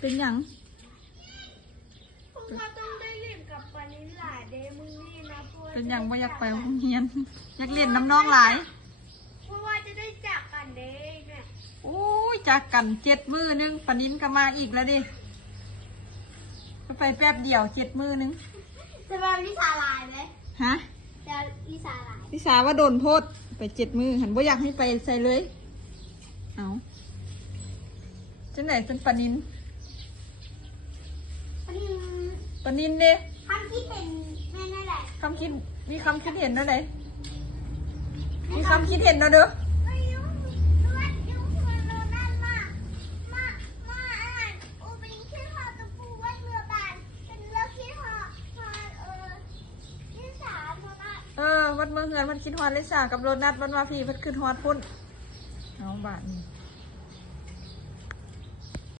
เป็นหยังเพราะว่าต้องได้เรียนกับปานิหลายเดมึงนี่นะเพื่อน เป็นหยังว่าอยากไปโรงเรียนอยากเรียนน้ำน้องหลาย เพราะว่าจะได้จากกันเด้เนี่ย โอ้ยจากกัน7 มื้อนึงปานินก็มาอีกแล้วดิก็ไปแป๊บเดียว7 มื้อนึง จะมาวิชาลายไหม ฮะ จะวิชาลาย พี่สาว่าโดนโทษไป7 มื้อหันบ่อยากให้ไปใส่เลยเอาจังไหนเป็นปานิน อันนี้ ปานินเด้ ท่านที่เป็นแม่นั่นแหละ คำคิดมีคำคิดเห็นเนาะไหนมีคำคิดเห็นเนาะเด้อ ไม่ยุ่งด้วยยุ่งมันโดนนั่นมาอาหารอูเป็นคิดหอตะปูวัดเรือบานเป็นเลิกคิดหอที่สามโดนนั่น วัดเมืองเงินมันคิดฮอดเลยสากับโรนัทมันมาพี่มันขึ้นฮอดพุ่นเอาบาทนี่